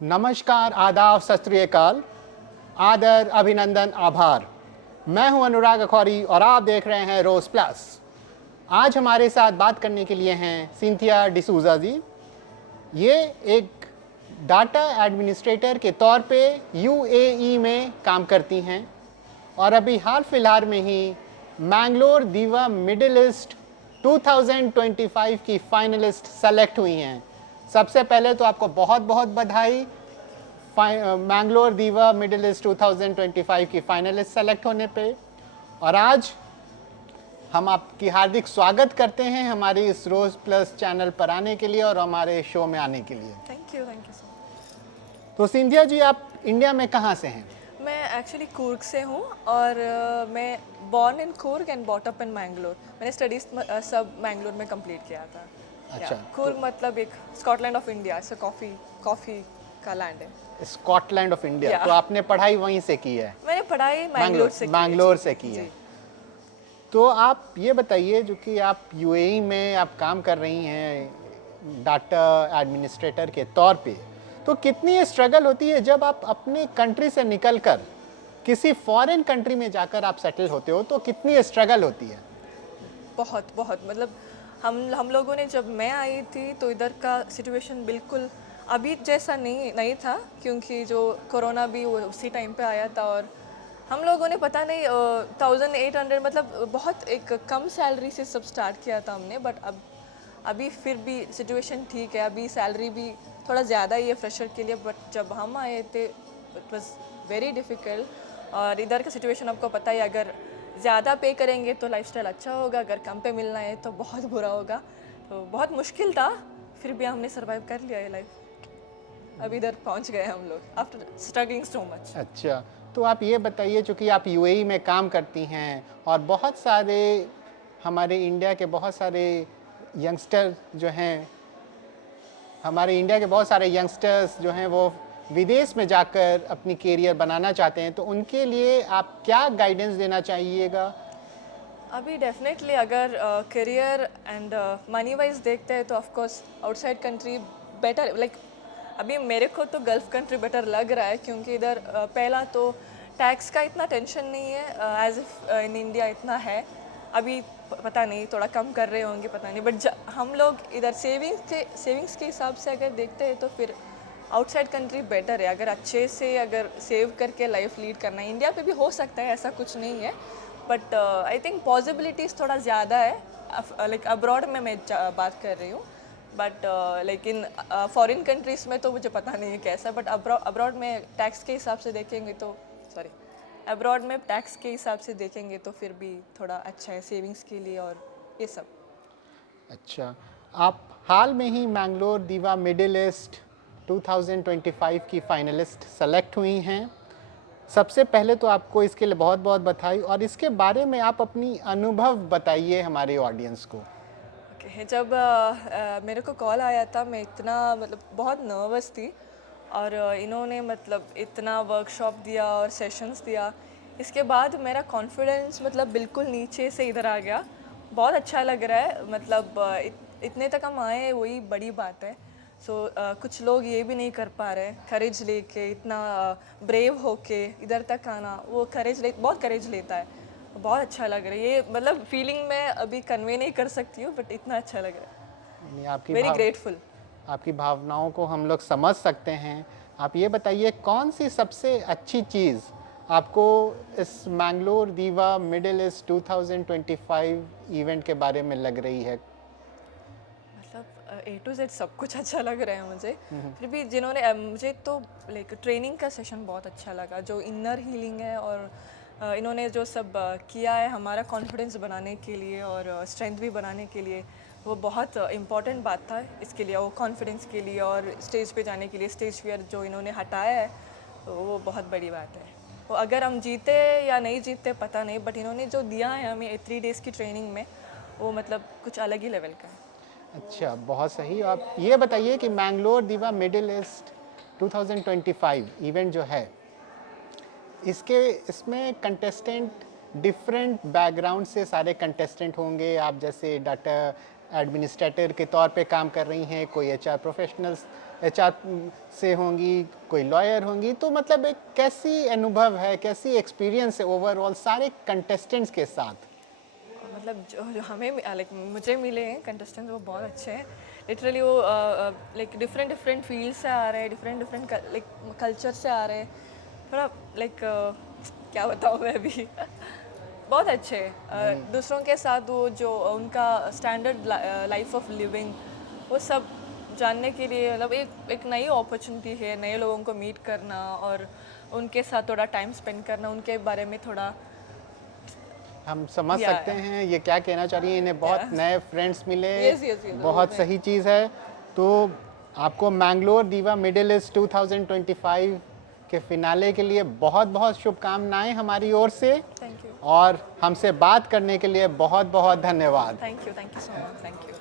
नमस्कार, आदाब, सत श्री अकाल, आदर, अभिनंदन, आभार। मैं हूं अनुराग अखौरी और आप देख रहे हैं रोज प्लस। आज हमारे साथ बात करने के लिए हैं सिंथिया डिसूजा जी। ये एक डाटा एडमिनिस्ट्रेटर के तौर पे यूएई में काम करती हैं और अभी हाल फिलहाल में ही मैंगलोर दीवा मिडिल ईस्ट 2025 की फाइनलिस्ट सेलेक्ट हुई हैं। सबसे पहले तो आपको बहुत बहुत बधाई मैंगलोर दीवा मिडिल ईस्ट 2025 की फाइनलिस्ट सेलेक्ट होने पे। और आज हम आपकी हार्दिक स्वागत करते हैं हमारी इस रोज प्लस चैनल पर आने के लिए और हमारे शो में आने के लिए। Thank you so much. तो सिंधिया जी, आप इंडिया में कहाँ से हैं? मैं एक्चुअली कूर्ग से हूँ और मैं born in Coorg and bought up in Mangalore. मैंने स्टडीज सब मैंगलोर में कंप्लीट किया था। अच्छा, कूर्ग मतलब एक स्कॉटलैंड ऑफ इंडिया, ऐसा कॉफ़ी का लैंड है। Scotland of India. तो आपने पढ़ाई वहीं से की है? मैंने पढ़ाई मैंगलोर से की है। तो आप ये बताइए, जो कि आप यूएई में आप काम कर रही हैं डाटा एडमिनिस्ट्रेटर के तौर पे, तो कितनी स्ट्रगल होती है जब आप अपने कंट्री से निकलकर किसी फॉरेन कंट्री में जाकर आप सेटल होते हो, तो कितनी स्ट्रगल होती है? बहुत बहुत मतलब हम लोगों ने, जब मैं आई थी तो इधर का सिचुएशन बिल्कुल अभी जैसा नहीं था, क्योंकि जो कोरोना भी वो उसी टाइम पे आया था और हम लोगों ने पता नहीं 1800 मतलब बहुत एक कम सैलरी से सब स्टार्ट किया था हमने। बट अब अभी फिर भी सिचुएशन ठीक है, अभी सैलरी भी थोड़ा ज़्यादा ही है फ्रेशर के लिए। बट जब हम आए थे इट वाज वेरी डिफ़िकल्ट। और इधर का सिचुएशन आपको पता ही, अगर ज़्यादा पे करेंगे तो लाइफस्टाइल अच्छा होगा, अगर कम पे मिलना है तो बहुत बुरा होगा। तो बहुत मुश्किल था, फिर भी हमने सर्वाइव कर लिया है लाइफ। अभी इधर पहुंच गए हम लोग आफ्टर स्ट्रगलिंग सो मच। अच्छा, तो आप ये बताइए, चूँकि आप यूएई में काम करती हैं और बहुत सारे हमारे इंडिया के बहुत सारे यंगस्टर जो हैं, हमारे इंडिया के बहुत सारे यंगस्टर्स जो हैं वो विदेश में जाकर अपनी कैरियर बनाना चाहते हैं, तो उनके लिए आप क्या गाइडेंस देना चाहिएगा? अभी डेफिनेटली अगर करियर एंड मनी वाइज देखते हैं तो of course outside country better. Like अभी मेरे को तो गल्फ कंट्री बेटर लग रहा है, क्योंकि इधर पहला तो टैक्स का इतना टेंशन नहीं है एज इफ इन इंडिया इतना है। अभी पता नहीं थोड़ा कम कर रहे होंगे, पता नहीं। बट हम लोग इधर सेविंग्स के हिसाब से अगर देखते हैं तो फिर आउटसाइड कंट्री बेटर है। अगर अच्छे से अगर सेव करके लाइफ लीड करना है, इंडिया पे भी हो सकता है, ऐसा कुछ नहीं है। बट आई थिंक पॉसिबिलिटीज़ थोड़ा ज़्यादा है। लाइक अब्रॉड में मैं बात कर रही हूँ। बट लेकिन फॉरेन कंट्रीज़ में तो मुझे पता नहीं है कैसा। बट अब्रॉड में टैक्स के हिसाब से देखेंगे तो अब्रॉड में टैक्स के हिसाब से देखेंगे तो फिर भी थोड़ा अच्छा है सेविंग्स के लिए और ये सब। अच्छा, आप हाल में ही मैंगलोर दीवा मिडिल ईस्ट 2025 की फाइनलिस्ट सेलेक्ट हुई हैं। सबसे पहले तो आपको इसके लिए बहुत बहुत बधाई, और इसके बारे में आप अपनी अनुभव बताइए हमारे ऑडियंस को। ओके, जब मेरे को कॉल आया था, मैं इतना मतलब बहुत नर्वस थी। और इन्होंने मतलब इतना वर्कशॉप दिया और सेशंस दिया, इसके बाद मेरा कॉन्फिडेंस मतलब बिल्कुल नीचे से इधर आ गया। बहुत अच्छा लग रहा है। मतलब इतने तक हम आए, वही बड़ी बात है। सो कुछ लोग ये भी नहीं कर पा रहे, करेज लेके इतना ब्रेव होके इधर तक आना, वो बहुत करेज लेता है। बहुत अच्छा लग रहा है ये, मतलब फीलिंग मैं अभी कन्वे नहीं कर सकती हूँ, बट इतना अच्छा लग रहा है। Very grateful. आपकी भावनाओं को हम लोग समझ सकते हैं। आप ये बताइए, कौन सी सबसे अच्छी चीज़ आपको इस मैंगलोर दीवा मिडिल ईस्ट 2025 इवेंट के बारे में लग रही है? मतलब A to Z सब कुछ अच्छा लग रहा है मुझे। फिर भी जिन्होंने मुझे तो लाइक ट्रेनिंग का सेशन बहुत अच्छा लगा, जो इनर हीलिंग है और इन्होंने जो सब किया है हमारा कॉन्फिडेंस बनाने के लिए और स्ट्रेंथ भी बनाने के लिए, वो बहुत इम्पॉर्टेंट बात था इसके लिए, वो कॉन्फिडेंस के लिए और स्टेज पे जाने के लिए। स्टेज फियर जो इन्होंने हटाया है तो वो बहुत बड़ी बात है। वो अगर हम जीते या नहीं जीते पता नहीं, बट इन्होंने जो दिया है हमें 3 डेज़ की ट्रेनिंग में, वो मतलब कुछ अलग ही लेवल का है। अच्छा, बहुत सही। आप ये बताइए कि मैंगलोर दीवा मिडिल ईस्ट 2025 इवेंट जो है, इसमें कंटेस्टेंट डिफरेंट बैकग्राउंड से सारे कंटेस्टेंट होंगे। आप जैसे डाटा एडमिनिस्ट्रेटर के तौर पे काम कर रही हैं, कोई एचआर प्रोफेशनल्स एचआर से होंगी, कोई लॉयर होंगी, तो मतलब एक कैसी अनुभव है, कैसी एक्सपीरियंस है ओवरऑल सारे कंटेस्टेंट्स के साथ? मतलब जो जो हमें लाइक मुझे मिले हैं कंटेस्टेंट्स वो बहुत अच्छे हैं। लिटरली वो लाइक डिफरेंट डिफरेंट फील्ड से आ रहे हैं, डिफरेंट डिफरेंट लाइक कल्चर से आ रहे हैं। थोड़ा लाइक क्या बताऊँ मैं अभी बहुत अच्छे हैं। दूसरों के साथ वो जो उनका स्टैंडर्ड लाइफ ऑफ लिविंग वो सब जानने के लिए मतलब एक नई अपॉर्चुनिटी है, नए लोगों को मीट करना और उनके साथ थोड़ा टाइम स्पेंड करना, उनके बारे में थोड़ा हम समझ या सकते हैं ये क्या कहना चाह रही हैं, इन्हें बहुत नए फ्रेंड्स मिले, यस यस यस बहुत सही चीज़ है। तो आपको मैंगलोर दीवा मिडिल ईस्ट 2025 के फिनाले के लिए बहुत बहुत शुभकामनाएं हमारी ओर से, थैंक यू और हमसे बात करने के लिए बहुत बहुत धन्यवाद। Thank you so much thank you.